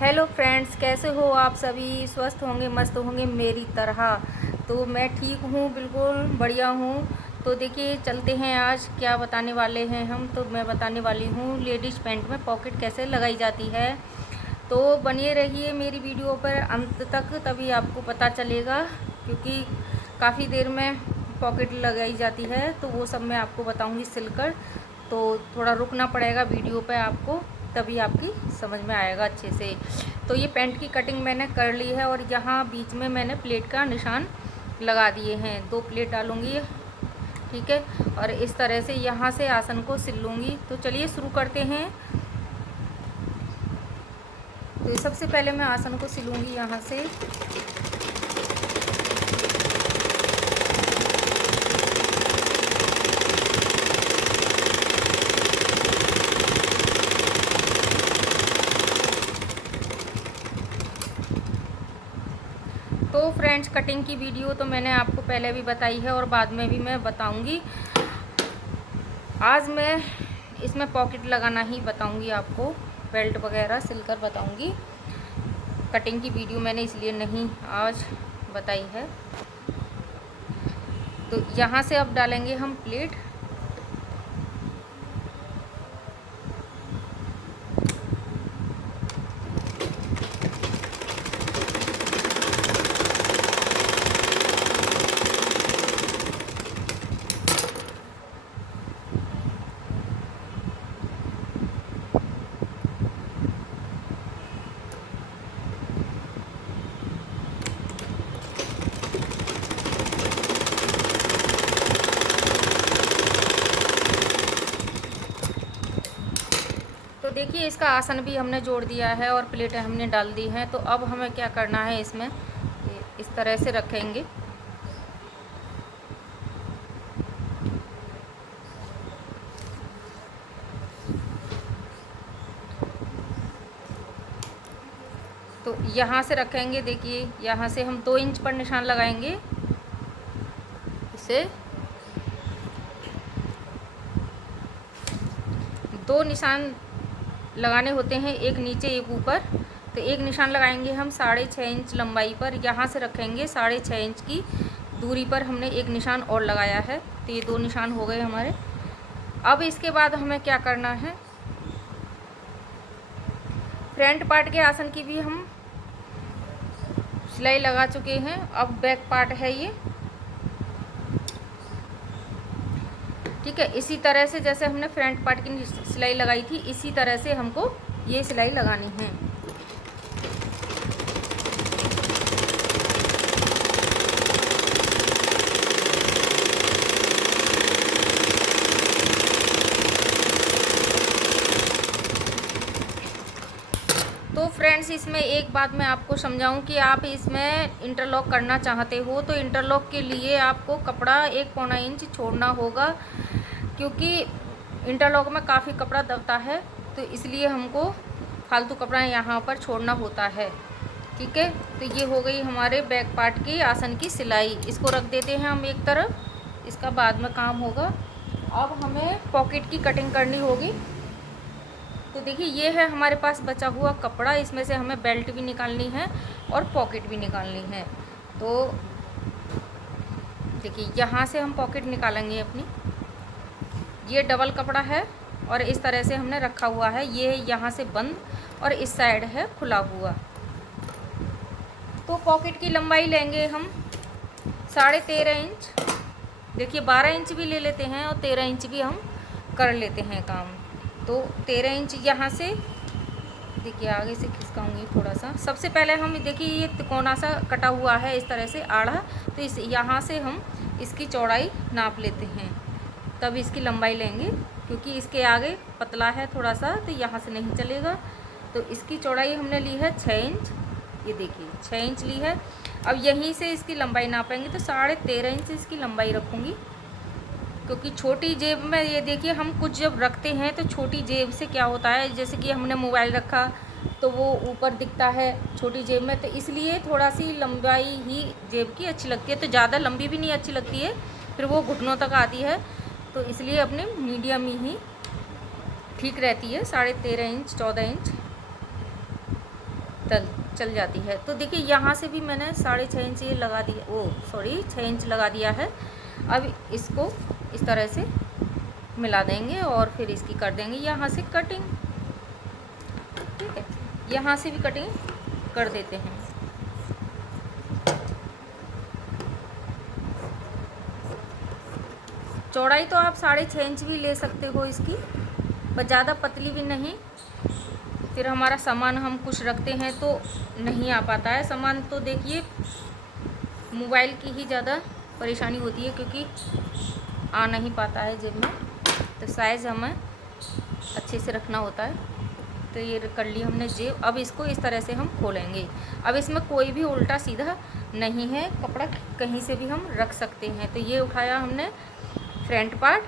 Hello friends, कैसे हो आप सभी? स्वस्थ होंगे, मस्त होंगे मेरी तरह। तो मैं ठीक हूँ, बिल्कुल बढ़िया हूँ। तो देखिए, चलते हैं आज क्या बताने वाले हैं हम। तो मैं बताने वाली हूँ लेडीज़ पैंट में पॉकेट कैसे लगाई जाती है। तो बनिए रहिए मेरी वीडियो पर अंत तक, तभी आपको पता चलेगा। क्योंकि काफ़ी देर में पॉकेट लगाई जाती है, तो वो सब मैं आपको बताऊँगी सिलकर। तो थोड़ा रुकना पड़ेगा वीडियो पे आपको, तभी आपकी समझ में आएगा अच्छे से। तो ये पैंट की कटिंग मैंने कर ली है और यहाँ बीच में मैंने प्लेट का निशान लगा दिए हैं। 2 प्लेट डालूँगी, ठीक है। और इस तरह से यहाँ से आसन को सिल लूँगी। तो चलिए शुरू करते हैं। तो सबसे पहले मैं आसन को सिलूँगी यहाँ से। तो फ्रेंड्स, कटिंग की वीडियो तो मैंने आपको पहले भी बताई है और बाद में भी मैं बताऊंगी। आज मैं इसमें पॉकेट लगाना ही बताऊंगी आपको, बेल्ट वगैरह सिलकर बताऊंगी। कटिंग की वीडियो मैंने इसलिए नहीं आज बताई है। तो यहाँ से अब डालेंगे हम प्लेट। तो देखिए, इसका आसन भी हमने जोड़ दिया है और प्लेटें हमने डाल दी हैं। तो अब हमें क्या करना है, इसमें इस तरह से रखेंगे। तो यहाँ से रखेंगे। देखिए, यहाँ से हम 2 इंच पर निशान लगाएंगे। इसे 2 निशान लगाने होते हैं, एक नीचे एक ऊपर। तो एक निशान लगाएंगे हम 6.5 इंच लंबाई पर। यहाँ से रखेंगे 6.5 इंच की दूरी पर हमने एक निशान और लगाया है। तो ये 2 निशान हो गए हमारे। अब इसके बाद हमें क्या करना है, फ्रंट पार्ट के आसन की भी हम सिलाई लगा चुके हैं। अब बैक पार्ट है ये, ठीक है। इसी तरह से जैसे हमने फ्रंट पार्ट की सिलाई लगाई थी, इसी तरह से हमको ये सिलाई लगानी है। तो फ्रेंड्स, इसमें एक बात मैं आपको समझाऊं कि आप इसमें इंटरलॉक करना चाहते हो तो इंटरलॉक के लिए आपको कपड़ा 1 इंच छोड़ना होगा, क्योंकि इंटरलॉक में काफ़ी कपड़ा दबता है। तो इसलिए हमको फालतू कपड़ा यहाँ पर छोड़ना होता है, ठीक है। तो ये हो गई हमारे बैक पार्ट की आसन की सिलाई। इसको रख देते हैं हम एक तरफ, इसका बाद में काम होगा। अब हमें पॉकेट की कटिंग करनी होगी। तो देखिए, ये है हमारे पास बचा हुआ कपड़ा। इसमें से हमें बेल्ट भी निकालनी है और पॉकेट भी निकालनी है। तो देखिए, यहाँ से हम पॉकेट निकालेंगे अपनी। ये डबल कपड़ा है और इस तरह से हमने रखा हुआ है। ये यहाँ से बंद और इस साइड है खुला हुआ। तो पॉकेट की लंबाई लेंगे हम 13.5 इंच। देखिए, 12 इंच भी ले लेते हैं और 13 इंच भी हम कर लेते हैं काम। तो 13 इंच यहाँ से, देखिए आगे से खिसकाऊंगी थोड़ा सा। सबसे पहले हम देखिए, ये तिकोना सा कटा हुआ है इस तरह से आड़ा। तो इस यहाँ से हम इसकी चौड़ाई नाप लेते हैं, तब इसकी लंबाई लेंगे। क्योंकि इसके आगे पतला है थोड़ा सा, तो यहाँ से नहीं चलेगा। तो इसकी चौड़ाई हमने ली है 6 इंच। ये देखिए 6 इंच ली है। अब यहीं से इसकी लंबाई नापेंगे तो 13.5 इंच इसकी लंबाई रखूँगी। क्योंकि छोटी जेब में, ये देखिए, हम कुछ जब रखते हैं तो छोटी जेब से क्या होता है, जैसे कि हमने मोबाइल रखा तो वो ऊपर दिखता है छोटी जेब में। तो इसलिए थोड़ा सी लंबाई ही जेब की अच्छी लगती है। तो ज़्यादा लंबी भी नहीं अच्छी लगती है, फिर वो घुटनों तक आती है। तो इसलिए अपने मीडियम ही ठीक रहती है, 13.5 इंच 14 इंच। चल जाती है। तो देखिए यहाँ से भी मैंने 6.5 इंच ये लगा दिया, 6 इंच लगा दिया है। अब इसको इस तरह से मिला देंगे और फिर इसकी कर देंगे यहाँ से कटिंग। ठीक है, यहाँ से भी कटिंग कर देते हैं। चौड़ाई तो आप 6.5 इंच भी ले सकते हो इसकी, पर ज़्यादा पतली भी नहीं, फिर हमारा सामान हम कुछ रखते हैं तो नहीं आ पाता है सामान। तो देखिए मोबाइल की ही ज़्यादा परेशानी होती है क्योंकि आ नहीं पाता है जेब में, तो साइज़ हमें अच्छे से रखना होता है। तो ये कर ली हमने जेब। अब इसको इस तरह से हम खोलेंगे। अब इसमें कोई भी उल्टा सीधा नहीं है, कपड़ा कहीं से भी हम रख सकते हैं। तो ये उठाया हमने फ्रंट पार्ट।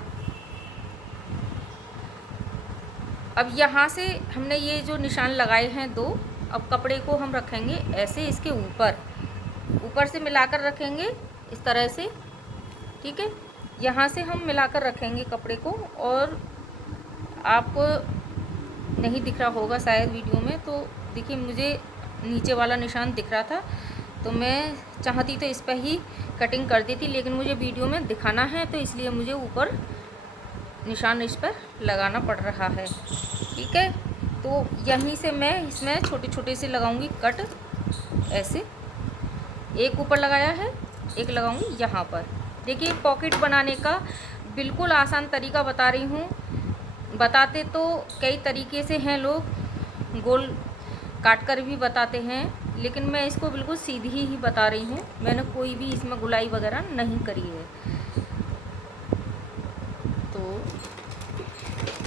अब यहाँ से हमने ये जो निशान लगाए हैं 2, अब कपड़े को हम रखेंगे ऐसे इसके ऊपर से मिलाकर रखेंगे इस तरह से। ठीक है, यहाँ से हम मिलाकर रखेंगे कपड़े को। और आपको नहीं दिख रहा होगा शायद वीडियो में, तो देखिए मुझे नीचे वाला निशान दिख रहा था, तो मैं चाहती तो इस पर ही कटिंग कर देती, लेकिन मुझे वीडियो में दिखाना है तो इसलिए मुझे ऊपर निशान इस पर लगाना पड़ रहा है। ठीक है, तो यहीं से मैं इसमें छोटे छोटे से लगाऊंगी कट ऐसे। एक ऊपर लगाया है, एक लगाऊंगी यहाँ पर। देखिए पॉकेट बनाने का बिल्कुल आसान तरीका बता रही हूँ। बताते तो कई तरीके से हैं लोग, गोल काट कर भी बताते हैं, लेकिन मैं इसको बिल्कुल सीधी ही बता रही हूँ। मैंने कोई भी इसमें गुलाई वगैरह नहीं करी है। तो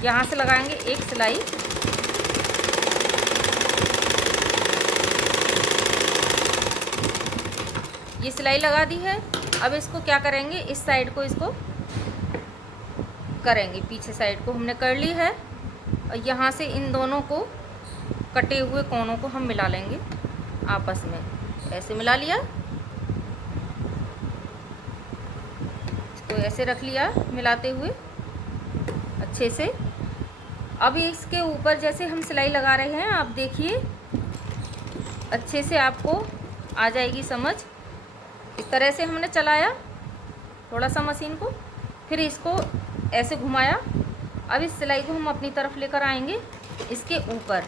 यहाँ से लगाएंगे एक सिलाई। ये सिलाई लगा दी है। अब इसको क्या करेंगे, इस साइड को इसको करेंगे, पीछे साइड को हमने कर ली है। और यहाँ से इन दोनों को कटे हुए कोनों को हम मिला लेंगे आपस में, ऐसे मिला लिया। इसको ऐसे रख लिया मिलाते हुए अच्छे से। अब इसके ऊपर जैसे हम सिलाई लगा रहे हैं, आप देखिए अच्छे से आपको आ जाएगी समझ। इस तरह से हमने चलाया थोड़ा सा मशीन को, फिर इसको ऐसे घुमाया। अब इस सिलाई को हम अपनी तरफ लेकर आएंगे इसके ऊपर,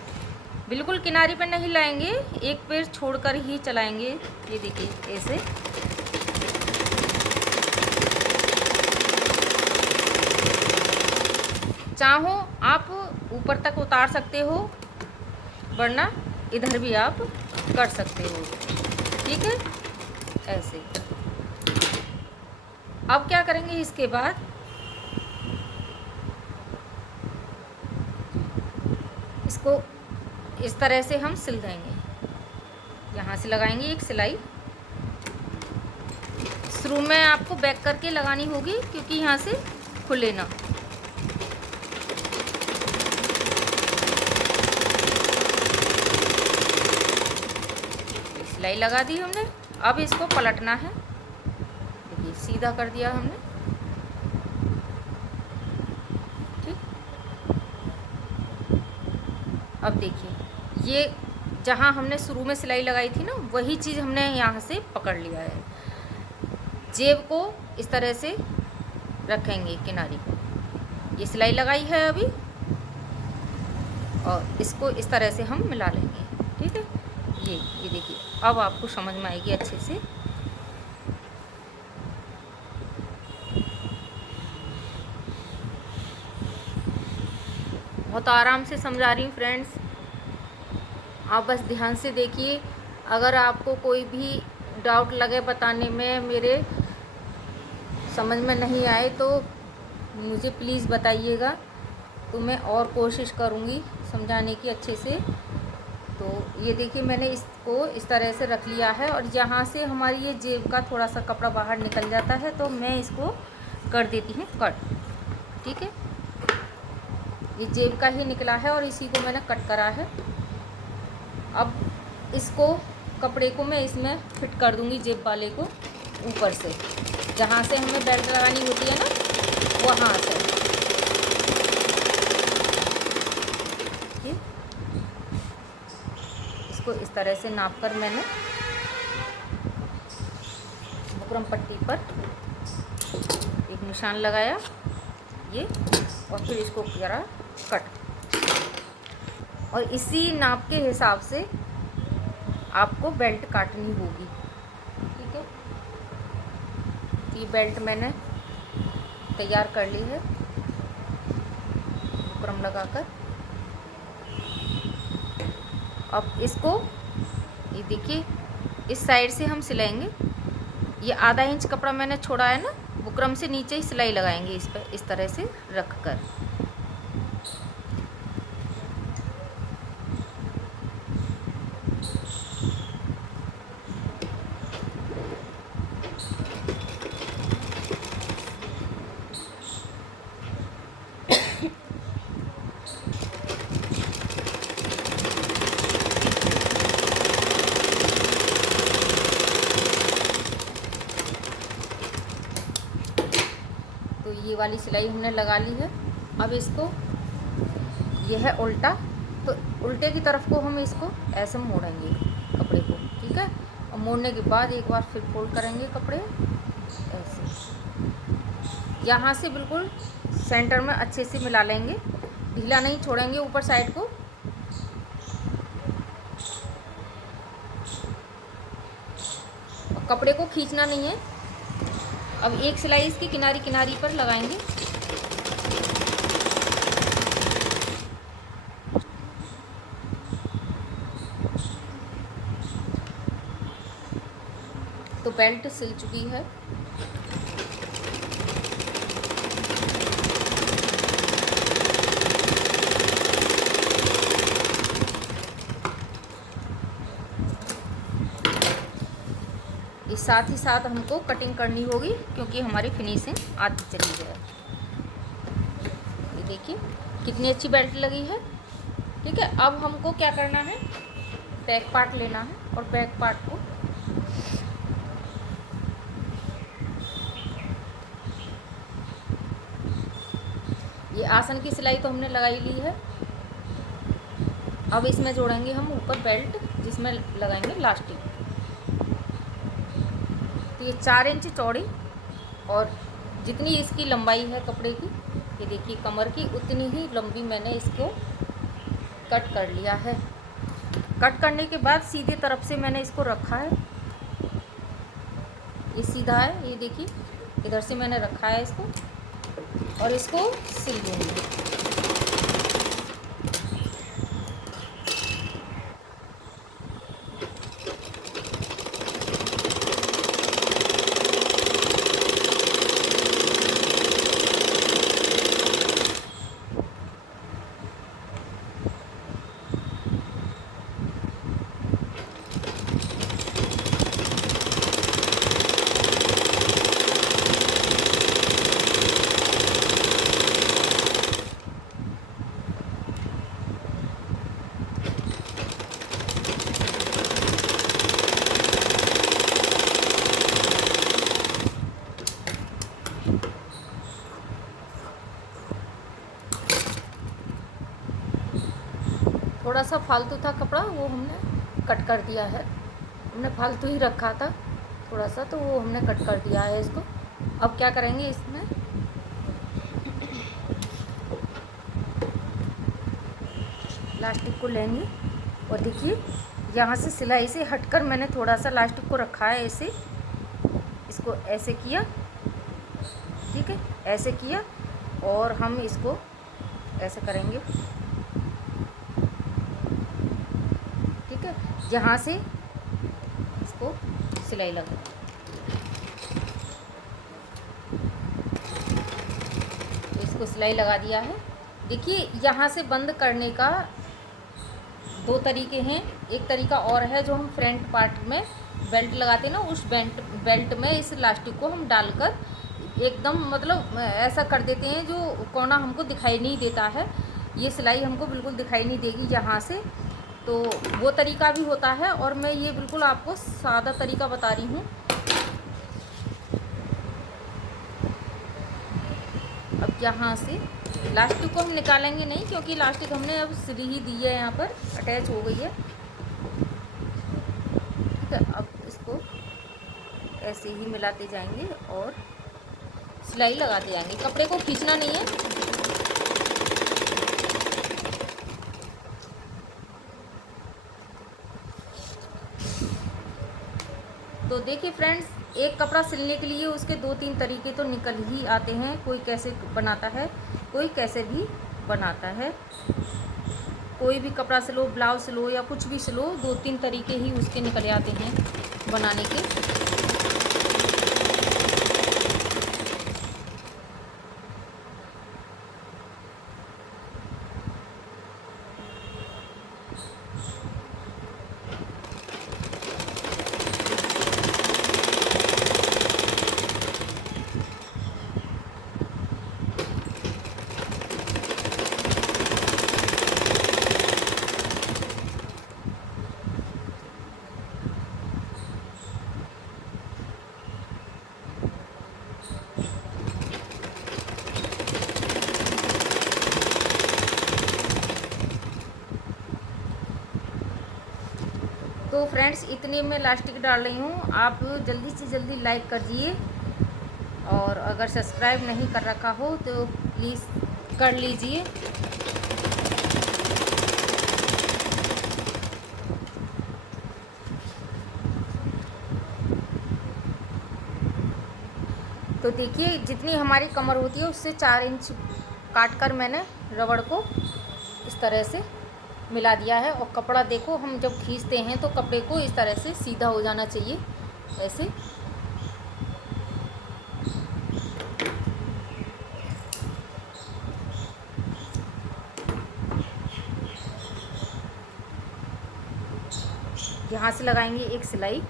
बिल्कुल किनारे पर नहीं लाएंगे, एक पैर छोड़कर ही चलाएंगे। ये देखिए ऐसे। चाहो आप ऊपर तक उतार सकते हो, वरना इधर भी आप कर सकते हो। ठीक है, ऐसे। अब क्या करेंगे, इसके बाद इसको इस तरह से हम सिल देंगे। यहाँ से लगाएंगे एक सिलाई। शुरू में आपको बैक करके लगानी होगी क्योंकि यहाँ से खुले ना। सिलाई लगा दी हमने। अब इसको पलटना है। देखिए सीधा कर दिया हमने। ठीक, अब देखिए ये जहाँ हमने शुरू में सिलाई लगाई थी ना, वही चीज़ हमने यहाँ से पकड़ लिया है। जेब को इस तरह से रखेंगे किनारे को। ये सिलाई लगाई है अभी, और इसको इस तरह से हम मिला लेंगे। ठीक है, ये देखिए अब आपको समझ में आएगी अच्छे से। बहुत आराम से समझा रही हूँ फ्रेंड्स, आप बस ध्यान से देखिए। अगर आपको कोई भी डाउट लगे बताने में, मेरे समझ में नहीं आए, तो मुझे प्लीज़ बताइएगा, तो मैं और कोशिश करूँगी समझाने की अच्छे से। तो ये देखिए मैंने इसको इस तरह से रख लिया है, और यहाँ से हमारी ये जेब का थोड़ा सा कपड़ा बाहर निकल जाता है, तो मैं इसको कर देती हूँ कट। ठीक है, ये जेब का ही निकला है और इसी को मैंने कट करा है। अब इसको कपड़े को मैं इसमें फिट कर दूँगी, जेब वाले को ऊपर से, जहाँ से हमें बेल्ट लगानी होती है ना, वहाँ से। इसको इस तरह से नाप कर मैंने बुकरम पट्टी पर एक निशान लगाया ये, और फिर इसको करा कट। और इसी नाप के हिसाब से आपको बेल्ट काटनी होगी, ठीक है। ये बेल्ट मैंने तैयार कर ली है बुकरम लगाकर। अब इसको ये देखिए इस साइड से हम सिलाएंगे। ये आधा इंच कपड़ा मैंने छोड़ा है ना, बुकरम से नीचे ही सिलाई लगाएंगे इस पर, इस तरह से रख कर। तो ये वाली सिलाई हमने लगा ली है। अब इसको, यह है उल्टा, तो उल्टे की तरफ को हम इसको ऐसे मोड़ेंगे कपड़े को, ठीक है। और मोड़ने के बाद एक बार फिर फोल्ड करेंगे कपड़े ऐसे, यहाँ से बिल्कुल सेंटर में अच्छे से मिला लेंगे, ढीला नहीं छोड़ेंगे ऊपर साइड को। और कपड़े को खींचना नहीं है। अब एक सिलाई इसकी किनारी किनारी पर लगाएंगे। तो बेल्ट सिल चुकी है। इस साथ ही साथ हमको कटिंग करनी होगी क्योंकि हमारी फिनिशिंग आधी चली है। ये देखिए कितनी अच्छी बेल्ट लगी है, ठीक है। अब हमको क्या करना है, बैक पार्ट लेना है और बैक पार्ट को ये आसन की सिलाई तो हमने लगाई ली है। अब इसमें जोड़ेंगे हम ऊपर बेल्ट, जिसमें लगाएंगे लास्टिक। तो ये 4 इंच चौड़ी और जितनी इसकी लंबाई है कपड़े की, ये देखिए कमर की, उतनी ही लंबी मैंने इसको कट कर लिया है। कट करने के बाद सीधे तरफ से मैंने इसको रखा है, ये सीधा है, ये देखिए इधर से मैंने रखा है इसको, और इसको सिल दूँगी। थोड़ा सा फालतू था कपड़ा, वो हमने कट कर दिया है। हमने फालतू ही रखा था थोड़ा सा, तो वो हमने कट कर दिया है इसको। अब क्या करेंगे, इसमें लास्टिक को लेंगे और देखिए यहाँ से सिलाई से हटकर मैंने थोड़ा सा लास्टिक को रखा है ऐसे, इसको ऐसे किया, ठीक है, ऐसे किया, और हम इसको ऐसे करेंगे, ठीक है। यहाँ से इसको सिलाई लगा, तो इसको सिलाई लगा दिया है। देखिए यहाँ से बंद करने का 2 तरीके हैं। एक तरीका और है, जो हम फ्रंट पार्ट में बेल्ट लगाते हैं ना, उस बेल्ट में इस इलास्टिक को हम डालकर एकदम मतलब ऐसा कर देते हैं जो कोना हमको दिखाई नहीं देता है, ये सिलाई हमको बिल्कुल दिखाई नहीं देगी यहाँ से। तो वो तरीका भी होता है, और मैं ये बिल्कुल आपको सादा तरीका बता रही हूँ। अब यहाँ से इलास्टिक को हम निकालेंगे नहीं, क्योंकि इलास्टिक हमने अब सिली ही दी है, यहाँ पर अटैच हो गई है। ठीक है, अब इसको ऐसे ही मिलाते जाएंगे और सिलाई लगाते जाएंगे। कपड़े को खींचना नहीं है। तो देखिए फ्रेंड्स, एक कपड़ा सिलने के लिए उसके 2-3 तरीके तो निकल ही आते हैं। कोई कैसे बनाता है, कोई कैसे भी बनाता है। कोई भी कपड़ा सिलो, ब्लाउज सिलो या कुछ भी सिलो, 2-3 तरीके ही उसके निकल आते हैं बनाने के। तो फ्रेंड्स, इतने में लास्टिक डाल रही हूँ। आप जल्दी से जल्दी लाइक कर दिए, और अगर सब्सक्राइब नहीं कर रखा हो तो प्लीज़ कर लीजिए। तो देखिए, जितनी हमारी कमर होती है उससे 4 इंच काट कर मैंने रबड़ को इस तरह से मिला दिया है। और कपड़ा देखो, हम जब खींचते हैं तो कपड़े को इस तरह से सीधा हो जाना चाहिए, ऐसे। यहाँ से लगाएंगे एक सिलाई,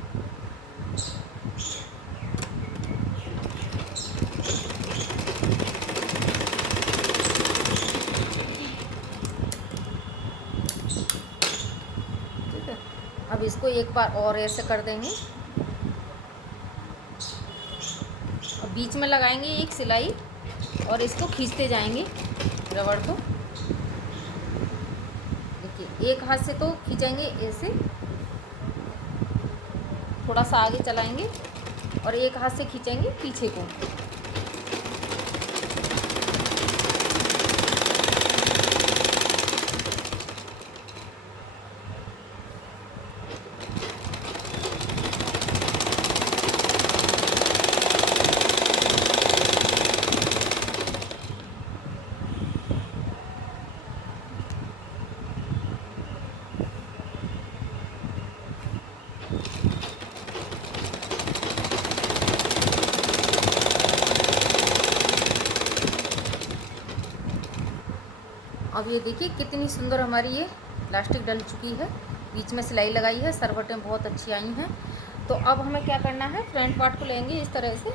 ठीक है। अब इसको एक बार और ऐसे कर देंगे, और बीच में लगाएंगे एक सिलाई और इसको खींचते जाएंगे रबड़ को। देखिए, एक हाथ से तो खींचेंगे ऐसे, थोड़ा सा आगे चलाएंगे, और एक हाथ से खींचेंगे पीछे को। अब ये देखिए कितनी सुंदर हमारी ये प्लास्टिक डल चुकी है। बीच में सिलाई लगाई है, सरवटें बहुत अच्छी आई हैं। तो अब हमें क्या करना है, फ्रंट पार्ट को लेंगे, इस तरह से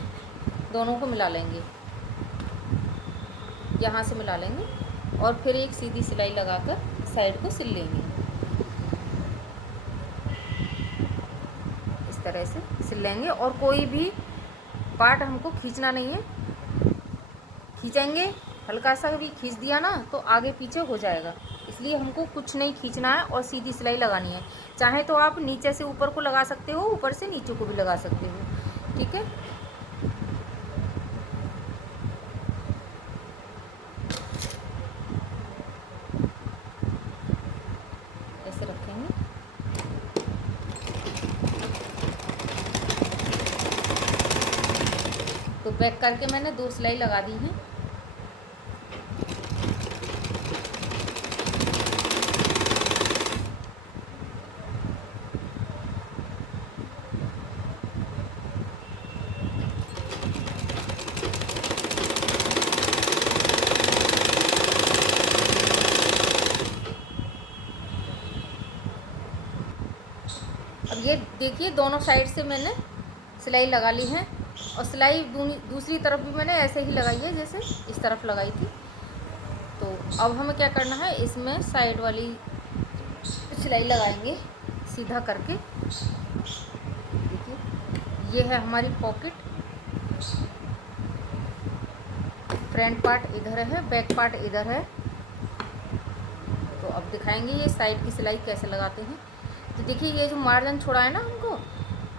दोनों को मिला लेंगे, यहाँ से मिला लेंगे, और फिर एक सीधी सिलाई लगाकर साइड को सिल लेंगे। इस तरह से सिल लेंगे, और कोई भी पार्ट हमको खींचना नहीं है। खींचेंगे, हल्का सा भी खींच दिया ना तो आगे पीछे हो जाएगा, इसलिए हमको कुछ नहीं खींचना है और सीधी सिलाई लगानी है। चाहे तो आप नीचे से ऊपर को लगा सकते हो, ऊपर से नीचे को भी लगा सकते हो, ठीक है। ऐसे रखेंगे, तो बैक करके मैंने 2 सिलाई लगा दी हैं। अब ये देखिए, दोनों साइड से मैंने सिलाई लगा ली है, और सिलाई दूसरी तरफ भी मैंने ऐसे ही लगाई है जैसे इस तरफ लगाई थी। तो अब हमें क्या करना है, इसमें साइड वाली सिलाई लगाएंगे सीधा करके। देखिए, ये है हमारी पॉकेट। फ्रंट पार्ट इधर है, बैक पार्ट इधर है। तो अब दिखाएंगे ये साइड की सिलाई कैसे लगाते हैं। तो देखिए, ये जो मार्जिन छोड़ा है ना हमको,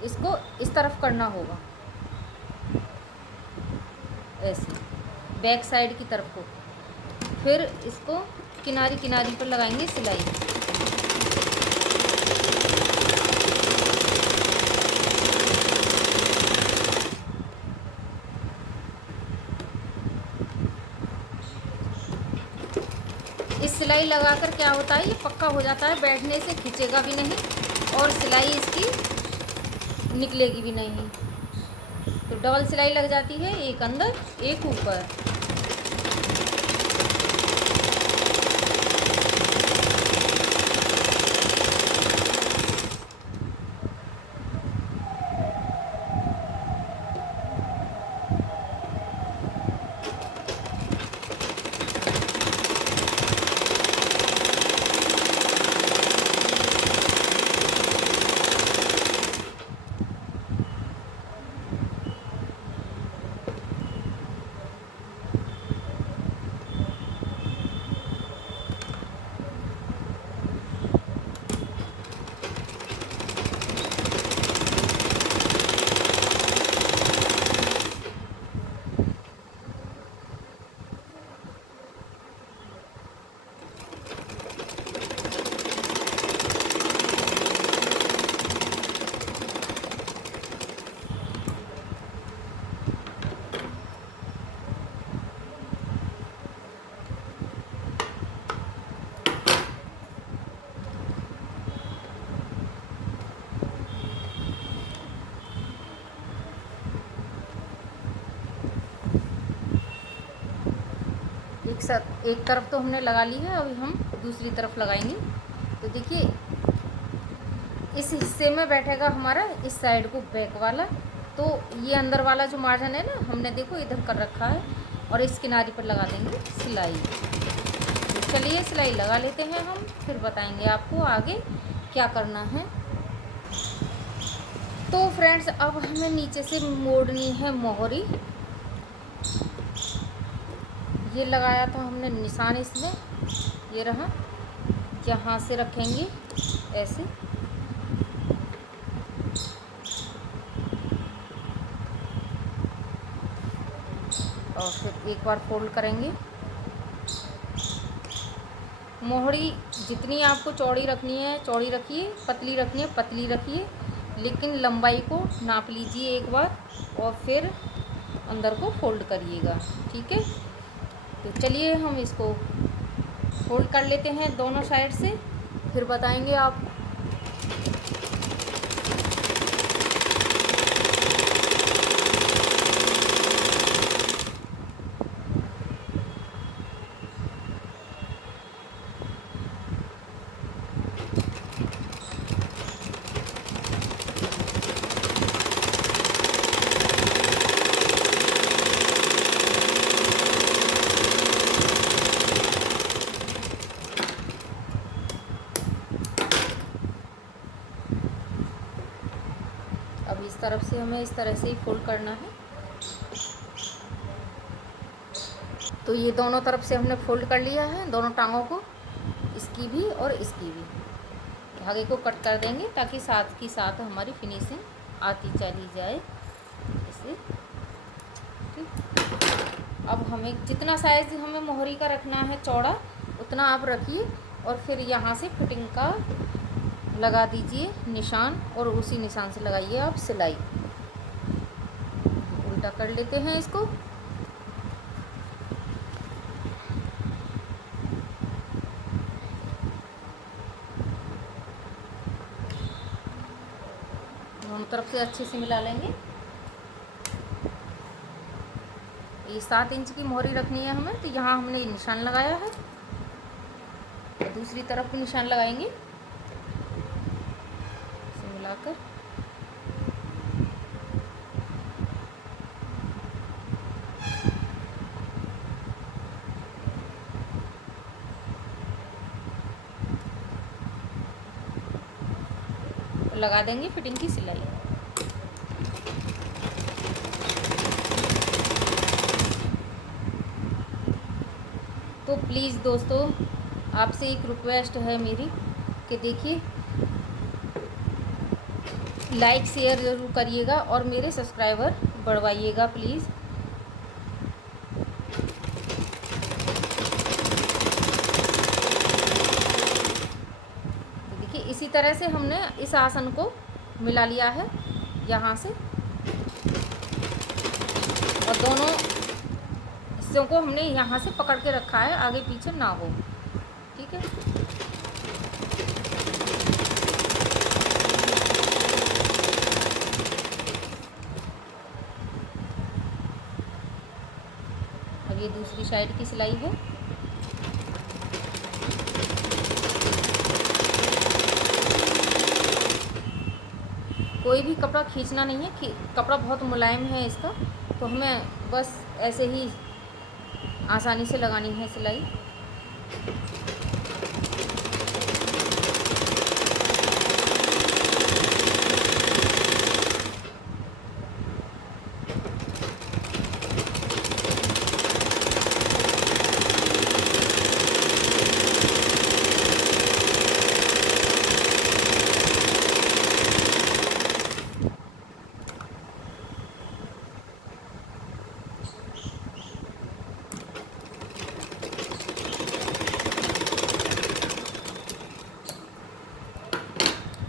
इसको इस तरफ करना होगा, ऐसे बैक साइड की तरफ को। फिर इसको किनारी किनारी पर लगाएंगे सिलाई। इस सिलाई लगाकर क्या होता है, ये पक्का हो जाता है, बैठने से खींचेगा भी नहीं और सिलाई इसकी निकलेगी भी नहीं। तो डबल सिलाई लग जाती है, एक अंदर एक ऊपर। एक तरफ तो हमने लगा ली है, अभी हम दूसरी तरफ लगाएंगे। तो देखिए इस हिस्से में बैठेगा हमारा इस साइड को बैक वाला, तो ये अंदर वाला जो मार्जिन है ना, हमने देखो इधर कर रखा है, और इस किनारे पर लगा देंगे सिलाई। तो चलिए सिलाई लगा लेते हैं हम, फिर बताएंगे आपको आगे क्या करना है। तो फ्रेंड्स अब हमें नीचे से मोड़नी है मोहरी। ये लगाया था हमने निशान इसमें, ये रहा, यहाँ से रखेंगे ऐसे, और फिर एक बार फोल्ड करेंगे। मोहरी जितनी आपको चौड़ी रखनी है चौड़ी रखिए, पतली रखनी है पतली रखिए, लेकिन लंबाई को नाप लीजिए एक बार और फिर अंदर को फोल्ड करिएगा, ठीक है। तो चलिए हम इसको फोल्ड कर लेते हैं दोनों साइड से, फिर बताएंगे आप। अब इस तरफ से हमें इस तरह से ही फोल्ड करना है। तो ये दोनों तरफ से हमने फोल्ड कर लिया है, दोनों टांगों को, इसकी भी और इसकी भी। धागे को कट कर देंगे ताकि साथ की साथ हमारी फिनिशिंग आती चली जाए इसे, ठीक। अब हमें जितना साइज़ हमें मोहरी का रखना है चौड़ा, उतना आप रखिए और फिर यहाँ से फिटिंग का लगा दीजिए निशान, और उसी निशान से लगाइए आप सिलाई। उल्टा कर लेते हैं इसको। दोनों तरफ से अच्छे से मिला लेंगे। ये 7 इंच की मोहरी रखनी है हमें, तो यहाँ हमने निशान लगाया है, तो दूसरी तरफ भी निशान लगाएंगे इसे मिलाकर। लगा देंगे फिटिंग की सिलाई। तो प्लीज़ दोस्तों आपसे एक रिक्वेस्ट है मेरी कि देखिए लाइक शेयर ज़रूर करिएगा और मेरे सब्सक्राइबर बढ़वाइएगा प्लीज़। तो देखिए इसी तरह से हमने इस आसन को मिला लिया है यहाँ से, और दोनों हिस्सों को हमने यहाँ से पकड़ के रखा है, आगे पीछे ना हो। ठीक है, अब ये दूसरी साइड की सिलाई है। कोई भी कपड़ा खींचना नहीं है, कपड़ा बहुत मुलायम है इसका, तो हमें बस ऐसे ही आसानी से लगानी है सिलाई।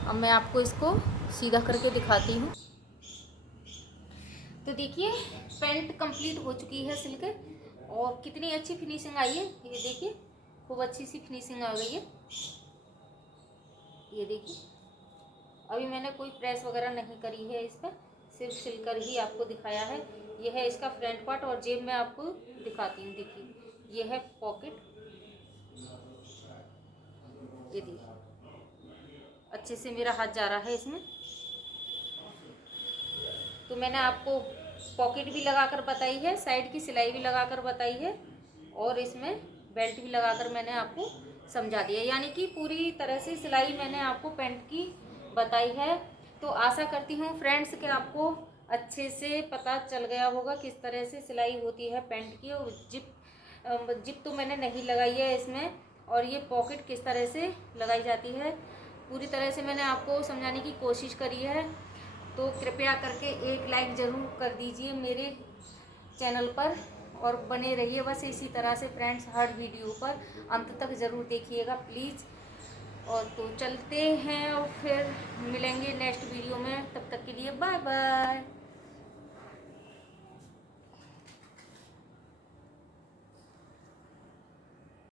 अब मैं आपको इसको सीधा करके दिखाती हूँ। तो देखिए पैंट कंप्लीट हो चुकी है सिल के, और कितनी अच्छी फिनिशिंग आई है। ये देखिए खूब अच्छी सी फिनिशिंग आ गई है। ये देखिए अभी मैंने कोई प्रेस वगैरह नहीं करी है इस पर, सिर्फ सिलकर ही आपको दिखाया है। ये है इसका फ्रंट पार्ट, और जेब में आपको दिखाती हूँ। देखिए ये है पॉकेट, ये देखिए अच्छे से मेरा हाथ जा रहा है इसमें। तो मैंने आपको पॉकेट भी लगाकर बताई है, साइड की सिलाई भी लगाकर बताई है, और इसमें बेल्ट भी लगाकर मैंने आपको समझा दिया, यानी कि पूरी तरह से सिलाई मैंने आपको पैंट की बताई है। तो आशा करती हूँ फ्रेंड्स कि आपको अच्छे से पता चल गया होगा किस तरह से सिलाई होती है पैंट की। और जिप तो मैंने नहीं लगाई है इसमें, और ये पॉकेट किस तरह से लगाई जाती है पूरी तरह से मैंने आपको समझाने की कोशिश करी है। तो कृपया करके एक लाइक ज़रूर कर दीजिए मेरे चैनल पर, और बने रहिए बस इसी तरह से फ्रेंड्स, हर वीडियो पर अंत तक ज़रूर देखिएगा प्लीज़। और तो चलते हैं और फिर मिलेंगे नेक्स्ट वीडियो में, तब तक के लिए बाय बाय।